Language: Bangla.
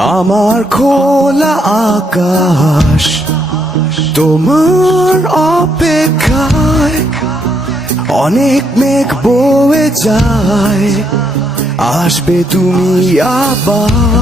আমার খোলা আকাশ তোমার অপেক্ষায়, অনেক মেঘ বয়ে যায়, আসবে তুমি আবার।